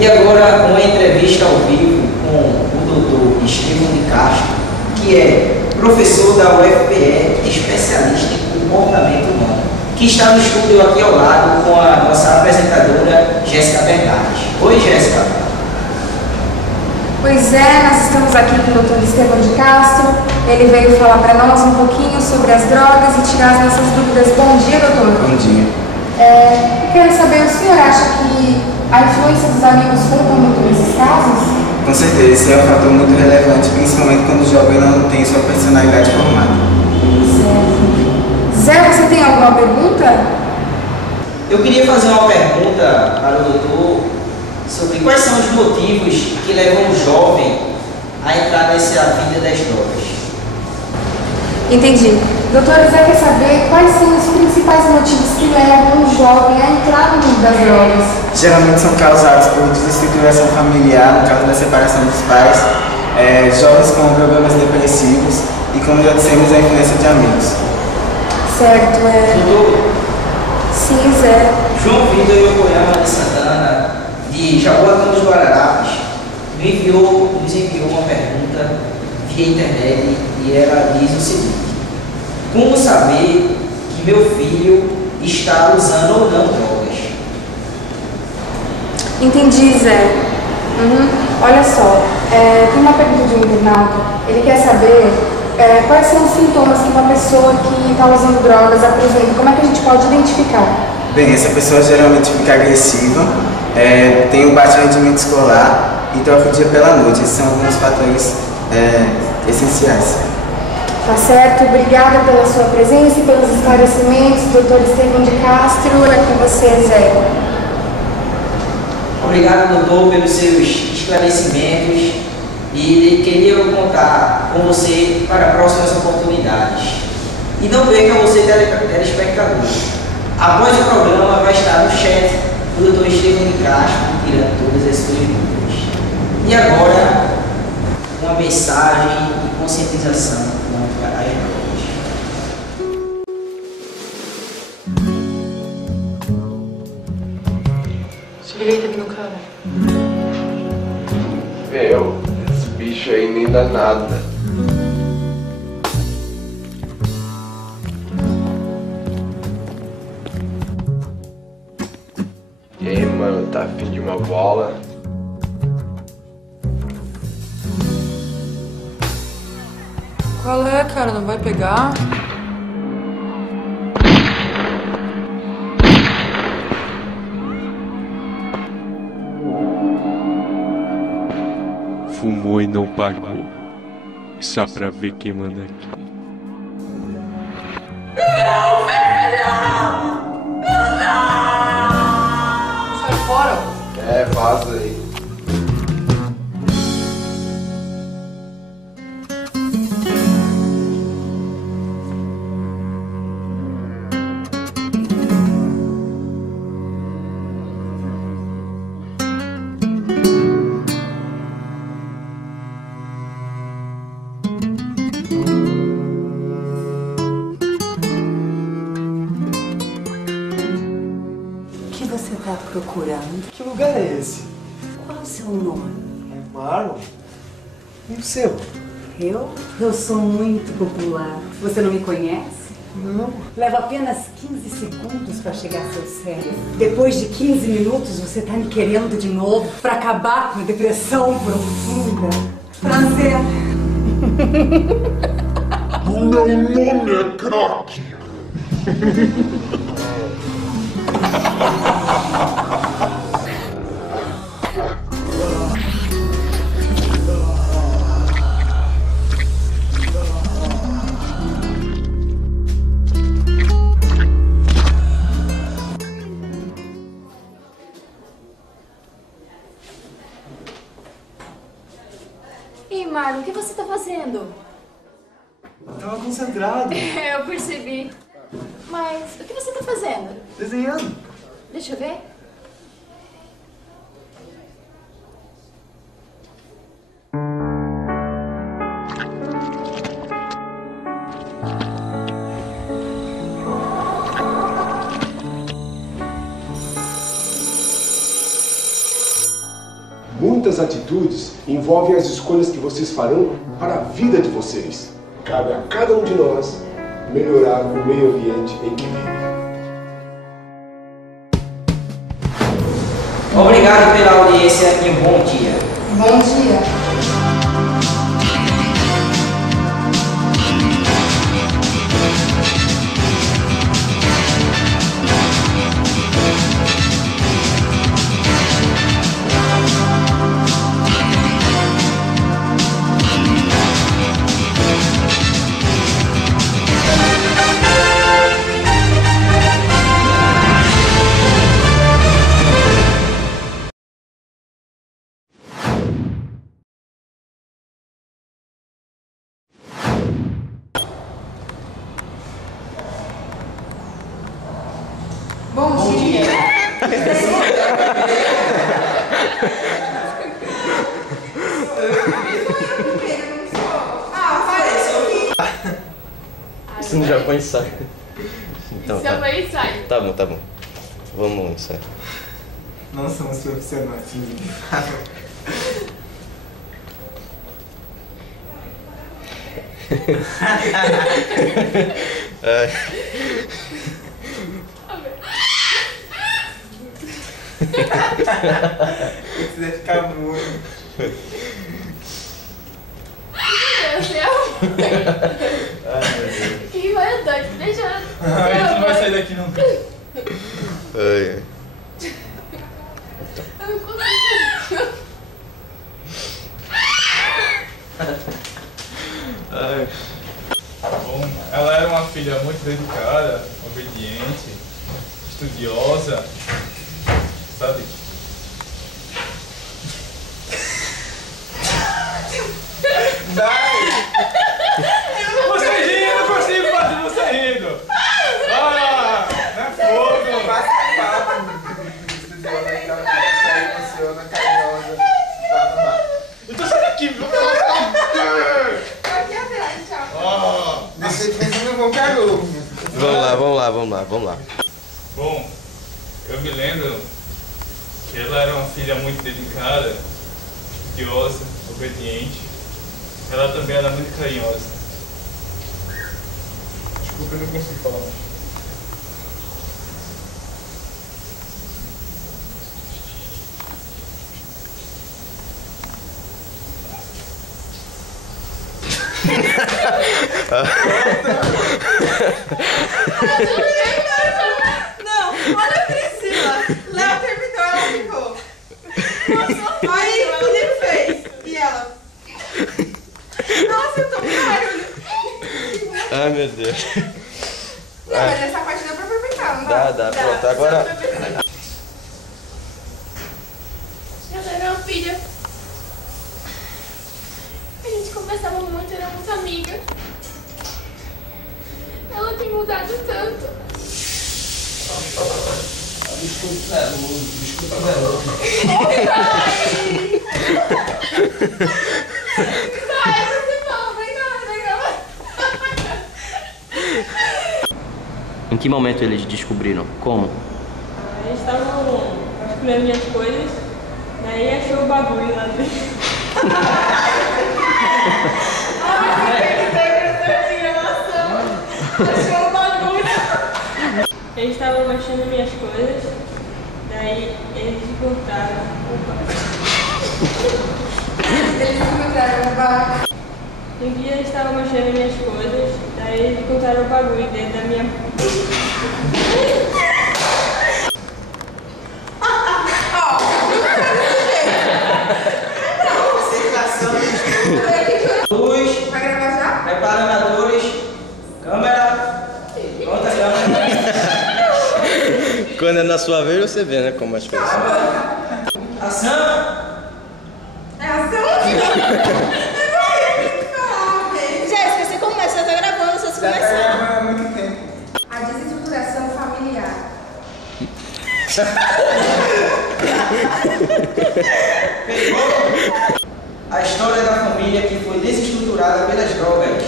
E agora uma entrevista ao vivo com o Dr. Estevão de Castro, que é professor da UFPE, especialista em comportamento humano, que está no estúdio aqui ao lado com a nossa apresentadora Jéssica Bernardes. Oi, Jéssica. Pois é, nós estamos aqui com o Dr. Estevão de Castro. Ele veio falar para nós um pouquinho sobre as drogas e tirar as nossas dúvidas. Bom dia, doutor. Bom dia. Eu quero saber, o senhor acha que a influência dos amigos conta muito nesses casos? Com certeza, esse é um fator muito relevante, principalmente quando o jovem não tem sua personalidade formada. Certo. Zé, você tem alguma pergunta? Eu queria fazer uma pergunta para o doutor sobre quais são os motivos que levam o jovem a entrar nessa vida das drogas. Entendi. Doutor, Zé quer saber quais são os principais motivos que levam o jovem a entrar no mundo das drogas. Geralmente são causados por desestruturação familiar, no caso da separação dos pais, jovens com problemas depressivos e, como já dissemos, a influência de amigos. Doutor, Certo, Sim, Zé. João Vitor Yokoyama de Santana, de Jaboatão dos Guararapes, nos enviou uma pergunta via internet e ela diz o seguinte: como saber que meu filho está usando ou não drogas? Entendi, Zé. Olha só, tem uma pergunta de um internauta. Ele quer saber quais são os sintomas que uma pessoa que está usando drogas apresenta. Como é que a gente pode identificar? Bem, essa pessoa geralmente fica agressiva, tem um baixo rendimento escolar e troca o dia pela noite. Esses são alguns fatores essenciais. Tá certo, obrigada pela sua presença e pelos esclarecimentos, doutor Estevão de Castro. É com você, Zé. Obrigado, doutor, pelos seus esclarecimentos e queria contar com você para próximas oportunidades. E não perca você, telespectador. Após o programa vai estar no chat o doutor Estevão de Castro tirando todas as suas dúvidas. E agora, uma mensagem de conscientização contra as drogas. Se direita aqui no cara. Esse bicho aí nem dá nada. E aí, mano, tá afim de uma bola? Qual é, cara? Não vai pegar? Fumou e não pagou. Só pra ver quem manda aqui. Sai fora! Vaza aí. O que você está procurando? Que lugar é esse? Qual o seu nome? É Marlon? E o seu? Eu sou muito popular. Você não me conhece? Não. Leva apenas 15 segundos para chegar ao seu cérebro. Depois de 15 minutos, você tá me querendo de novo para acabar com a depressão profunda. Prazer. O meu nome é Crack. Ei, Marlon, o que você tá fazendo? Eu tava concentrado. Eu percebi. Mas o que você tá fazendo? Desenhando. Deixa eu ver. Muitas atitudes envolvem as escolhas que vocês farão para a vida de vocês. Cabe a cada um de nós melhorar o meio ambiente em que vive. Obrigado pela audiência e um bom dia. Bom dia. Bom dia. Isso não já foi ensaio. Então, Isso já foi ensaio. Tá bom, tá bom. Vamos ensaio. Não somos profissionais. Ai. Isso vai ficar muito. Meu Deus do céu. Ai, meu Deus. Quem vai andar? Deixa eu... A gente não vai sair daqui nunca. Ai. Eu não consigo. Ai. Bom, ela era uma filha muito dedicada, obediente, estudiosa, sabe? Vai! Você rindo, eu não consigo fazer você rindo! Ah, não é fogo! Passa papo. Estudiosa, emociona, carinhosa. Então sai daqui, viu? Aqui atrás, tchau. Ah, Deixa eu não vou ficar louco. Vamos lá. bom, eu me lembro que ela era uma filha muito dedicada, estudiosa, obediente. Ela também era muito carinhosa. Desculpa, eu não consigo falar mais. Não, olha a Priscila. Léo terminou, ela ficou. Nossa, aí o que ele fez? E ela? Nossa, eu tô com barulho. Ai, meu Deus. Não, mas essa parte dá pra aproveitar, não dá? Dá, pronto, agora... Ela era uma filha. A gente conversava muito, era muito amiga. Ela tem mudado tanto. Desculpa, Zé. Vai, você fala, vai cá. Em que momento eles descobriram? Como? Eles estavam vasculhando minhas coisas, daí achou o bagulho lá dentro. Achou o bagulho. Eles estavam mexendo minhas coisas, daí eles encontraram o bagulho. Eles encontraram o bagulho. Um dia eles estavam mexendo minhas coisas, daí eles encontraram o bagulho dentro da minha... Luz. Vai gravar já? Preparando atores. Câmera. Pronta a câmera. Quando é na sua vez, você vê, né, como as coisas são. Ação. É ação? Jéssica, você começa, eu tô gravando, só se começar. Há muito tempo. A desestruturação familiar. A história da família que foi desestruturada pelas drogas.